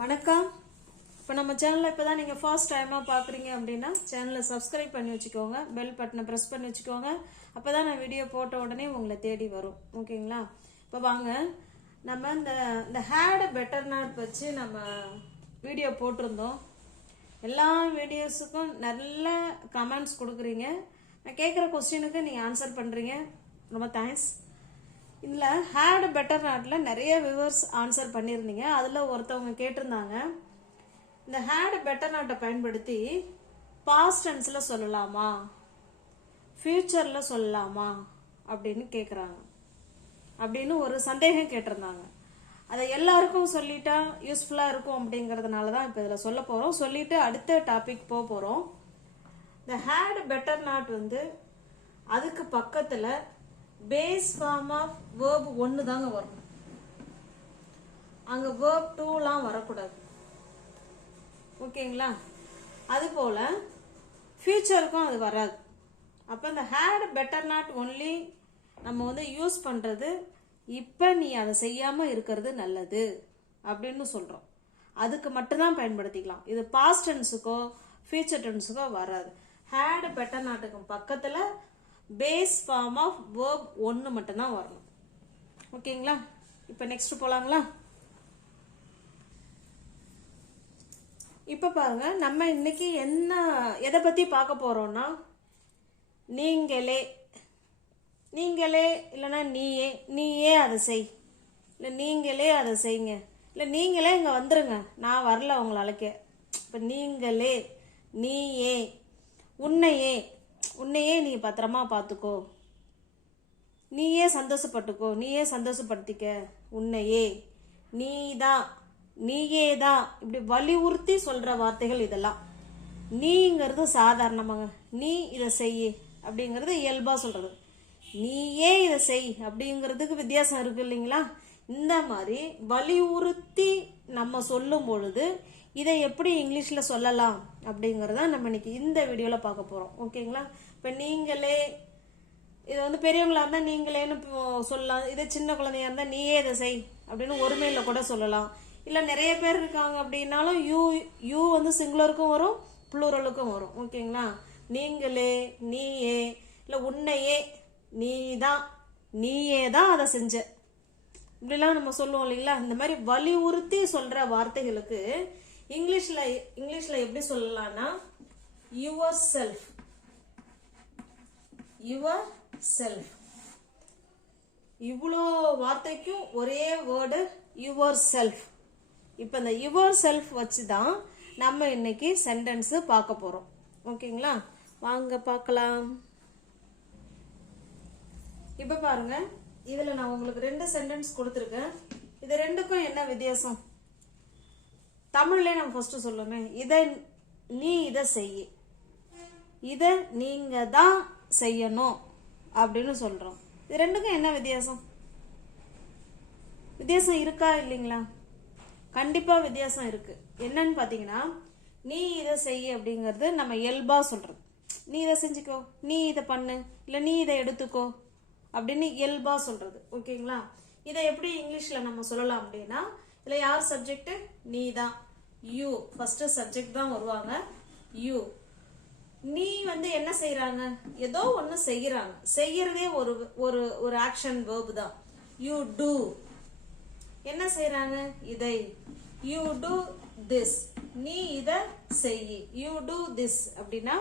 வணக்கம். இப்போ நம்ம சேனலில் இப்போ தான் நீங்கள் ஃபர்ஸ்ட் டைமாக பார்க்குறீங்க அப்படின்னா சேனலை சப்ஸ்கிரைப் பண்ணி வச்சுக்கோங்க, பெல் பட்டனை ப்ரெஸ் பண்ணி வச்சுக்கோங்க. அப்போ தான் நான் வீடியோ போட்ட உடனே உங்களை தேடி வரும். ஓகேங்களா? இப்போ வாங்க, நம்ம இந்த ஹேட் பெட்டர் நாட் வச்சு நம்ம வீடியோ போட்டிருந்தோம். எல்லா வீடியோஸுக்கும் நல்ல கமெண்ட்ஸ் கொடுக்குறீங்க. நான் கேட்குற கொஸ்டினுக்கு நீங்கள் ஆன்சர் பண்ணுறீங்க. ரொம்ப தேங்க்ஸ். இதில் ஹேட் பெட்டர் நாட்டில் நிறைய வியூவர்ஸ் ஆன்சர் பண்ணியிருந்தீங்க. அதில் ஒருத்தவங்க கேட்டிருந்தாங்க, இந்த ஹேட் பெட்டர் நாட்டை பயன்படுத்தி பாஸ்ட் டென்ஸில் சொல்லலாமா, ஃபியூச்சரில் சொல்லலாமா அப்படின்னு கேட்குறாங்க. அப்படின்னு ஒரு சந்தேகம் கேட்டிருந்தாங்க. அதை எல்லாருக்கும் சொல்லிட்டா யூஸ்ஃபுல்லாக இருக்கும் அப்படிங்கிறதுனால தான் இப்போ இதில் சொல்ல போகிறோம். சொல்லிட்டு அடுத்த டாபிக் போக போகிறோம். இந்த ஹேட் பெட்டர் நாட் அதுக்கு பக்கத்தில் பேஸ் ஃபார்ம் ஆஃப் வேர்ப் 1 தாங்க வரணும். அங்க வேர்ப் 2லாம் வரக்கூடாது. ஓகேங்களா? அது போல ஃபியூச்சருக்கும் அது வராது. அப்போ இந்த ஹேட் பெட்டர் நாட் ஒன்லி நம்ம யூஸ் பண்றது இப்போ நீ அதை செய்யாம இருக்கிறது நல்லது அப்படின்னு சொல்றோம். அதுக்கு மட்டும்தான் பயன்படுத்திக்கலாம். இது பாஸ்ட் டென்ஸுக்கோ ஃபியூச்சர் டென்ஸுக்கோ வராது. ஹேட் பெட்டர் நாட்டுக்கு பக்கத்துல பேஸ் ஃபார்ம் ஆஃப் வேர்ப் 1 மட்டும்தான் வரணும். ஓகேங்களா? இப்போ நெக்ஸ்ட் போலாங்களா? இப்போ பாருங்க, நம்ம இன்னைக்கு எதை பத்தி பார்க்க போறோம்னா, நீங்களே இல்லைன்னா நீயே அதை செய், இல்லை நீங்களே அதை செய்யுங்க, இல்லை நீங்களே இங்கே வந்துருங்க, நான் வரல உங்களை அழைக்க. இப்போ நீங்களே, நீயே, உன்னையே நீ பத்திரமா பார்த்துக்கோ, நீயே சந்தோஷப்பட்டுக்கோ, நீயே சந்தோஷப்படுத்திக்க, உன்னையே, நீயே தான், இப்படி வலியுறுத்தி சொல்ற வார்த்தைகள் இதெல்லாம். நீங்கிறது சாதாரணமாக, நீ இதை செய் அப்படிங்கிறது இயல்பா சொல்றது. நீயே இதை செய் அப்படிங்கிறதுக்கு வித்தியாசம் இருக்கு இல்லைங்களா? இந்த மாதிரி வலியுறுத்தி நம்ம சொல்லும் பொழுது இதை எப்படி இங்கிலீஷ்ல சொல்லலாம் அப்படிங்கறத நம்ம இன்னைக்கு இந்த வீடியோல பார்க்க போறோம். ஓகேங்களா? இப்ப நீங்களே, இது பெரியவங்களா இருந்தா நீங்களேன்னு சொல்லலாம். இதே சின்ன குழந்தையா இருந்தா நீயே இதை செய் அப்படின்னு ஒருமையில கூட சொல்லலாம். இல்ல நிறைய பேர் இருக்காங்க அப்படின்னாலும் யூ சிங்குலருக்கும் வரும், ப்ளூரலுக்கும் வரும். ஓகேங்களா? நீங்களே, நீயே, இல்ல உன்னையே, நீயே தான் அதை செஞ்ச, இப்படிலாம் நம்ம சொல்லுவோம் இல்லைங்களா? இந்த மாதிரி வலியுறுத்தி சொல்ற வார்த்தைகளுக்கு இங்கிலீஷ்ல எப்படி சொல்லலாம்னா யுவர் செல்ஃப். இவ்வளோ வார்த்தைக்கும் ஒரே வேர்டு யுவர் செல்ஃப். இப்போ இந்த யுவர் செல்ஃப் வச்சு தான் நம்ம இன்னைக்கு சென்டென்ஸ் பார்க்க போறோம். ஓகேங்களா? வாங்க பார்க்கலாம். இப்போ பாருங்க, இதுல நான் உங்களுக்கு 2 சென்டென்ஸ் கொடுத்துருக்கேன். இது ரெண்டுக்கும் என்ன வித்தியாசம்? தமிழ்ல நம்ம ஃபர்ஸ்ட் சொல்லுமே, நீ இதை செய், இதை நீங்க தான் செய்யணும் அப்படின்னு சொல்றோம். இது ரெண்டுக்கும் என்ன வித்தியாசம்? வித்தியாசம் இருக்கா இல்லைங்களா? கண்டிப்பா வித்தியாசம் இருக்கு. என்னன்னு பாத்தீங்கன்னா, நீ இதை செய்ய அப்படிங்கிறது நம்ம இயல்பா சொல்றது. நீ இதை செஞ்சுக்கோ, நீ இதை பண்ணு, இல்ல நீ இதை எடுத்துக்கோ அப்படின்னு இயல்பா சொல்றது. ஓகேங்களா? இதை எப்படி இங்கிலீஷ்ல நம்ம சொல்லலாம் அப்படின்னா, இதுல யார் சப்ஜெக்ட்? நீ தான், யூ ஃபர்ஸ்ட் சப்ஜெக்ட் தான் வருவாங்க. யூ, நீ என்ன செய்யறாங்க? ஏதோ ஒண்ணு செய்யறாங்க. செய்யறதே ஒரு ஆக்ஷன் வேர்ப் தான். யூ டூ, என்ன செய்யறாங்க? இதை. யூ டூ திஸ், நீ இத செய். யூ டூ திஸ் அப்படின்னா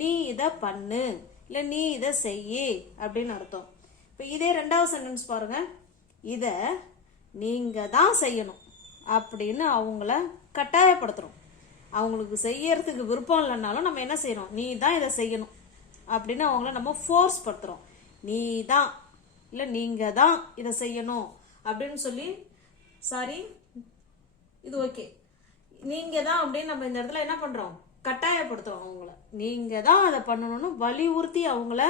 நீ இத பண்ணு, இல்ல நீ இத செய்ய அப்படின்னு அர்த்தம். இப்ப இதே 2வது சென்டென்ஸ் பாருங்க, இத நீங்க தான் செய்யணும் அப்படின்னு அவங்கள கட்டாயப்படுத்துறோம். அவங்களுக்கு செய்யறதுக்கு விருப்பம் இல்லைன்னாலும் நம்ம என்ன செய்யறோம்? நீ தான் இதை செய்யணும் அப்படின்னு அவங்கள நம்ம ஃபோர்ஸ் படுத்துறோம். நீ தான், இல்ல நீங்க தான் இதை செய்யணும் அப்படின்னு சொல்லி, சாரி இது ஓகே, நீங்க தான் அப்படின்னு நம்ம இந்த இடத்துல என்ன பண்றோம்? கட்டாயப்படுத்துறோம் அவங்கள. நீங்க தான் அதை பண்ணணும்னு வலியுறுத்தி அவங்கள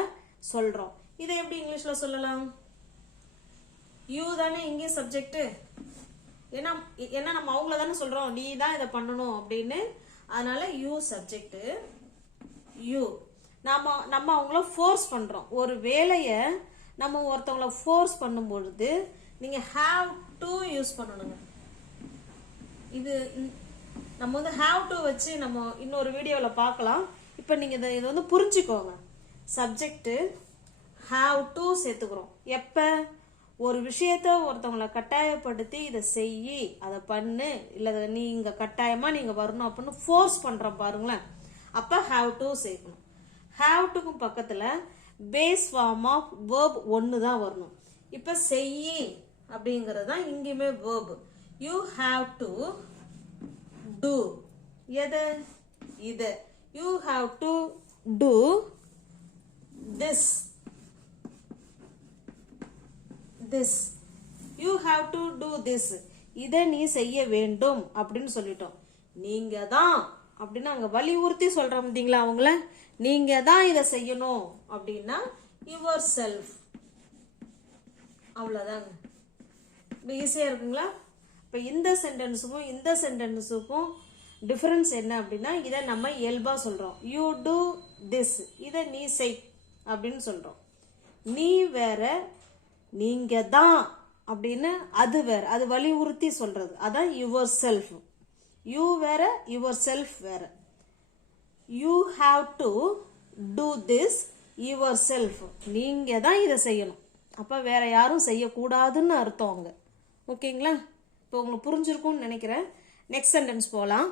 சொல்றோம். இதை எப்படி இங்கிலீஷ்ல சொல்லலாம்? யூ தானே இங்கே சப்ஜெக்ட். ஏன்னா நம்ம அவங்கள தானே சொல்றோம், நீ தான் இதை பண்ணணும் அப்படின்னு. அதனால யூ சப்ஜெக்ட். யூ நம்ம அவங்கள ஃபோர்ஸ் பண்றோம். ஒரு வேலைய நம்ம ஒருத்தவங்கள ஃபோர்ஸ் பண்ணும் பொழுது நீங்க ஹாவ் டு யூஸ் பண்ணணுங்க. இது நம்ம வந்து ஹாவ் டு வச்சு நம்ம இன்னொரு வீடியோவில் பார்க்கலாம். இப்போ நீங்கள் இது வந்து புரிஞ்சுக்கோங்க. சப்ஜெக்ட் ஹாவ் டு சேர்த்துக்கிறோம். எப்போ ஒரு விஷயத்த ஒருத்தவங்களை கட்டாயப்படுத்தி இதை செய்யி, அதை பண்ணு, இல்லை நீங்கள் கட்டாயமாக நீங்கள் வரணும் அப்படின்னு ஃபோர்ஸ் பண்ணுறோம் பாருங்களேன், அப்போ ஹாவ் டு சேர்க்கணும். ஹாவ் டுக்கும் பக்கத்தில் பேஸ் ஃபார்ம் ஆஃப் வேர்ப் ஒன்று தான் வரணும். இப்போ செய்யி அப்படிங்கிறது தான் இங்கேயுமே verb. You have to do எது இது. You have to do this. This you have to do this. இதை நீ செய்ய வேண்டும் அப்படின்னு சொல்லிட்டோம். நீங்க தான் அப்படின்னு அங்க வலியுறுத்தி சொல்றோம் பார்த்தீங்களா அவங்கள, நீங்க தான் இதை செய்யணும் அப்படின்னா யுவர் செல்ஃப். அவ்வளோதாங்க. இப்போ ஈஸியாக இருக்குங்களா? இப்போ இந்த சென்டென்ஸுக்கும் இந்த சென்டென்ஸுக்கும் டிஃபரன்ஸ் என்ன அப்படின்னா, இதை நம்ம இயல்பாக சொல்கிறோம். யூ டூ திஸ், இதை நீ செய் அப்படின்னு சொல்கிறோம். நீ வேற, நீங்க தான் அப்படின்னு அது வேற, அது வலியுறுத்தி சொல்றது. அதான் யுவர் செல்ஃப். யூ வேற, யுவர் செல்ஃப் வேற. You have to do this your self. நீங்க தான் இதை செய்யணும். அப்போ வேற யாரும் செய்யக்கூடாதுன்னு அர்த்தம் அங்க. ஓகேங்களா? இப்போ உங்களுக்கு புரிஞ்சிருக்கும்னு நினைக்கிறேன். நெக்ஸ்ட் சென்டென்ஸ் போகலாம்.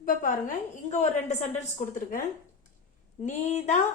இப்போ பாருங்க, இங்க ஒரு 2 சென்டென்ஸ் கொடுத்துருக்கேன். நீ தான்